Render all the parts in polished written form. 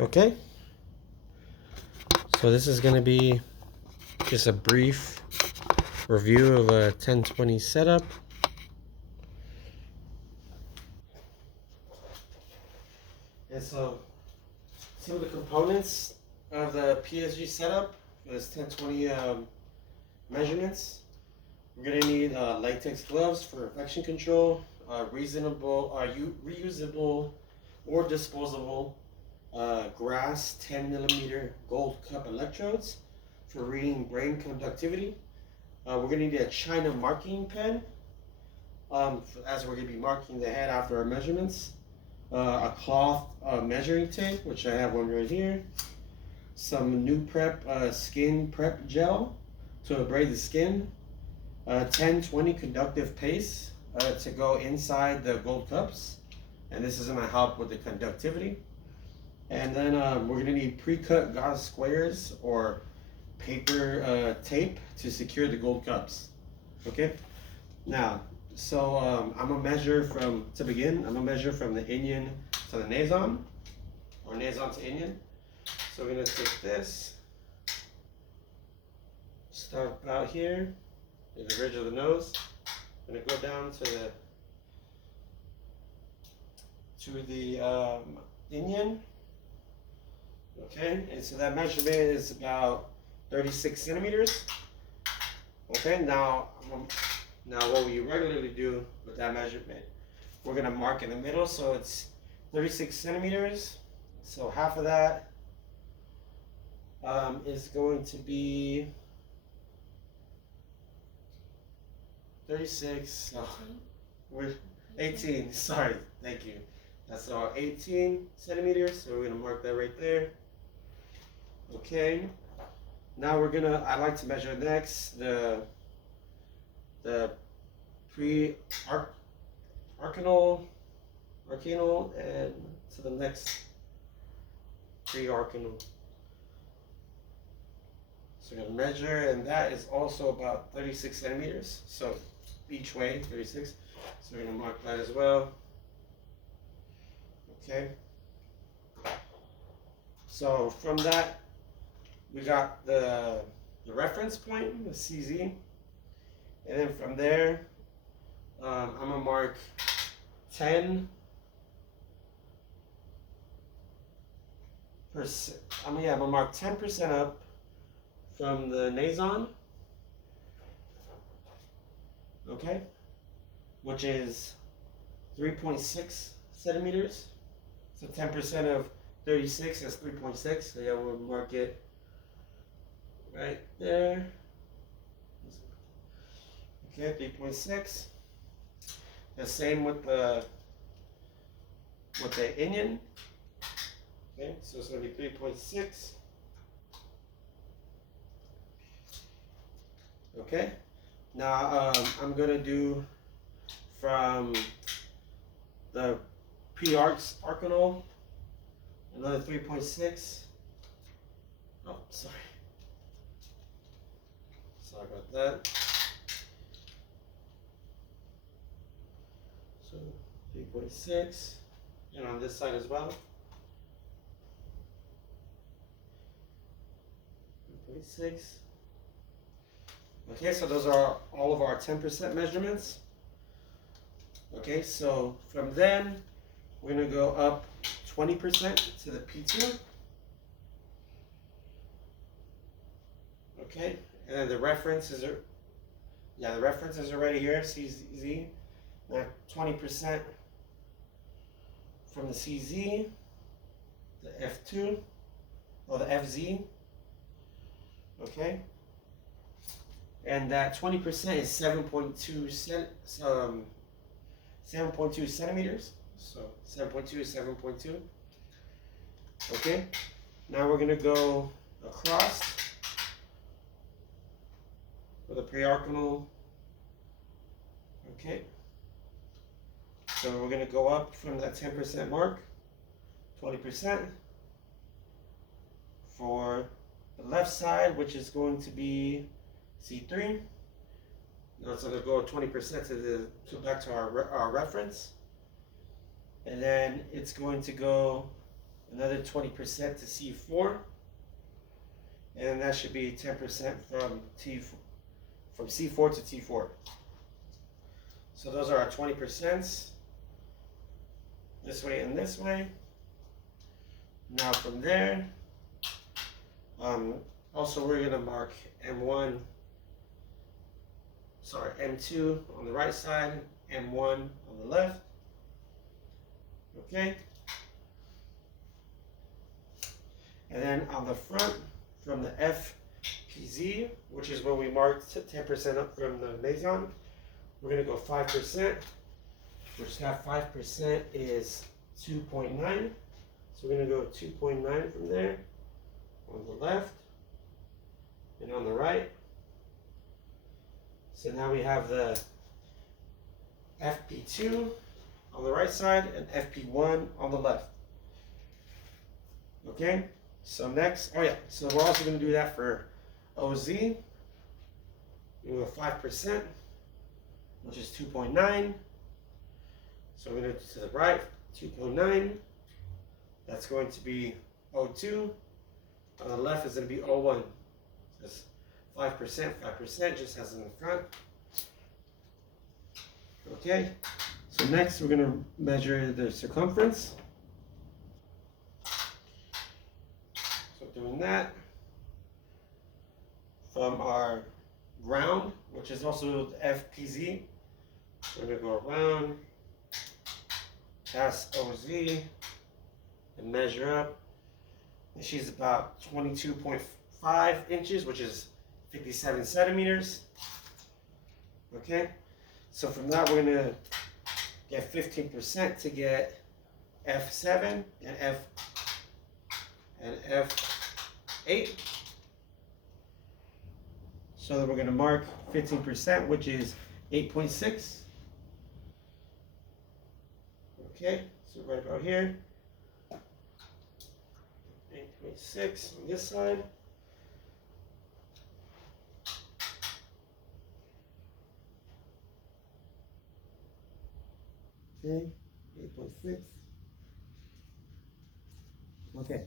Okay, so this is going to be just a brief review of a 1020 setup. And so some of the components of the PSG setup for this 1020 measurements. We're going to need latex gloves for infection control, reusable or disposable grass 10 millimeter gold cup electrodes for reading brain conductivity. We're going to need a China marking pen as we're going to be marking the head after our measurements. A cloth measuring tape, which I have one right here. Some new prep skin prep gel to abrade the skin. 10-20 conductive paste to go inside the gold cups, and this is going to help with the conductivity. And then we're going to need pre-cut gauze squares or paper tape to secure the gold cups. Okay, now so I'm gonna measure from the Inyan to the Nason, or Nason to Inyan. So we're gonna take this, start out here in the ridge of the nose. I'm gonna go down to the Inyan. Okay, and so that measurement is about 36 centimeters. Okay, now what we regularly do with that measurement, we're gonna mark in the middle, so it's 36 centimeters. So half of that is going to be 36. Oh, we're 18. Sorry, thank you. That's 18 centimeters. So we're gonna mark that right there. Okay. Now I like to measure next the pre-arcanal and to the next pre-arcanal. So we're gonna measure, and that is also about 36 centimeters. So each way, 36. So we're gonna mark that as well. Okay. So from that, we got the reference point, the CZ, and then from there, I'm gonna mark 10%. I'm gonna mark 10% up from the Nason. Okay, which is 3.6 centimeters. So 10% of 36 is 3.6. So yeah, we'll mark it right there. Okay, 3.6. The same with the Inyan. Okay, so it's going to be 3.6. Okay, now I'm going to do from the pre-arcanal another 3.6. Oh, sorry about that. So 3.6, and on this side as well. 3.6. Okay, so those are all of our 10% measurements. Okay, so from then, we're going to go up 20% to the P2. Okay, and then the references are already here, CZ. Now 20% from the CZ, the F2, or the FZ. Okay, and that 20% is 7.2 centimeters. So 7.2 is 7.2. Okay, now we're gonna go across for the pre-arcanal. Okay, so we're gonna go up from that 10% mark, 20% for the left side, which is going to be C3. Now it's going to go 20% back to our reference, and then it's going to go another 20% to C4, and that should be 10% from C4 to T4. So those are our 20%, this way and this way. Now from there, also we're gonna mark M2 on the right side, M1 on the left. Okay. And then on the front, from the FPZ, which is where we marked 10% up from the Maison, we're gonna go 5%, which that 5% is 2.9. So we're gonna go 2.9 from there, on the left, and on the right. So now we have the FP2 on the right side and FP1 on the left. Okay, so next, so we're also going to do that for OZ. We go 5%, which is 2.9. So we're going to the right, 2.9. That's going to be O2. On the left is going to be O1. So 5%, 5%, just as in the front. Okay, so next we're going to measure the circumference. So doing that from our ground, which is also the FPZ, we're going to go around, past OZ, and measure up. And she's about 22.5 inches, which is 57 centimeters. Okay, so from that we're going to get 15% to get F7 and F8. So then we're going to mark 15%, which is 8.6. Okay, so right about here. 8.6 on this side. Okay, 8.6. Okay,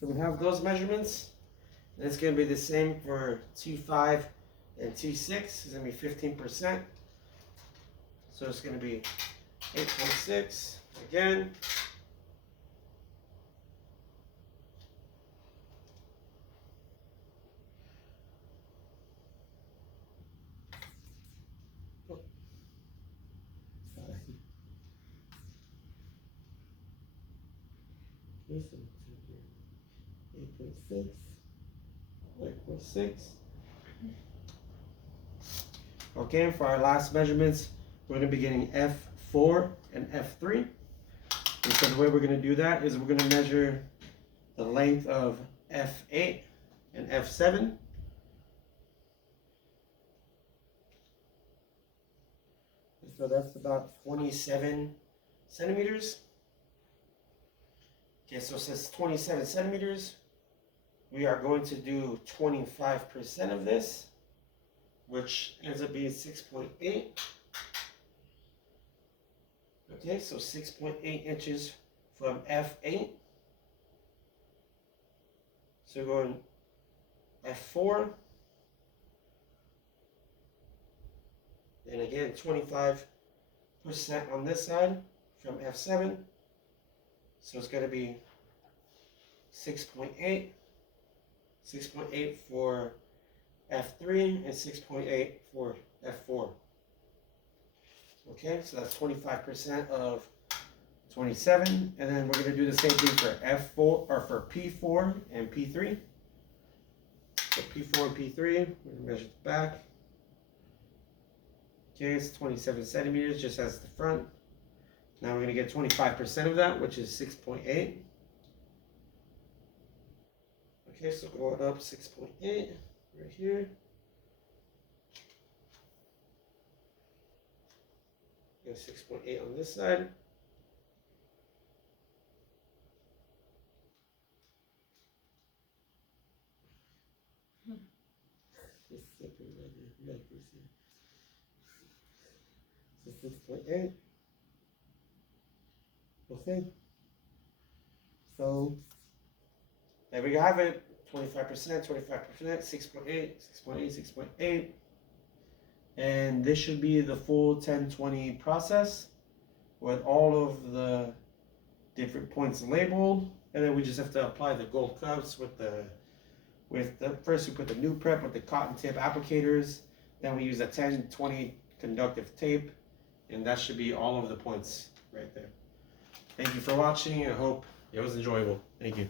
so we have those measurements. And it's going to be the same for T5 and T6. It's going to be 15%. So it's going to be 8.6 again. So 8.6, 8.6. Okay, and for our last measurements, we're going to be getting F4 and F3. And so the way we're going to do that is we're going to measure the length of F8 and F7. And so that's about 27 centimeters. Okay, so since 27 centimeters, we are going to do 25% of this, which ends up being 6.8. Okay, so 6.8 inches from F8. So going F4. And again, 25% on this side from F7. So it's going to be 6.8. 6.8 for F3 and 6.8 for F4. Okay, so that's 25% of 27, and then we're going to do the same thing for F4 or for P4 and P3. So P4 and P3, we're going to measure the back. Okay, it's 27 centimeters, just as the front. Now we're going to get 25% of that, which is 6.8. Okay, so going up 6.8 right here. And 6.8 on this side. So 6.8. Okay. So there we have it. 25%, 25%, 6.8, 6.8, 6.8. And this should be the full 1020 process with all of the different points labeled. And then we just have to apply the gold cups with the first we put the new prep with the cotton tip applicators. Then we use a 1020 conductive tape, and that should be all of the points right there. Thank you for watching. I hope it was enjoyable. Thank you.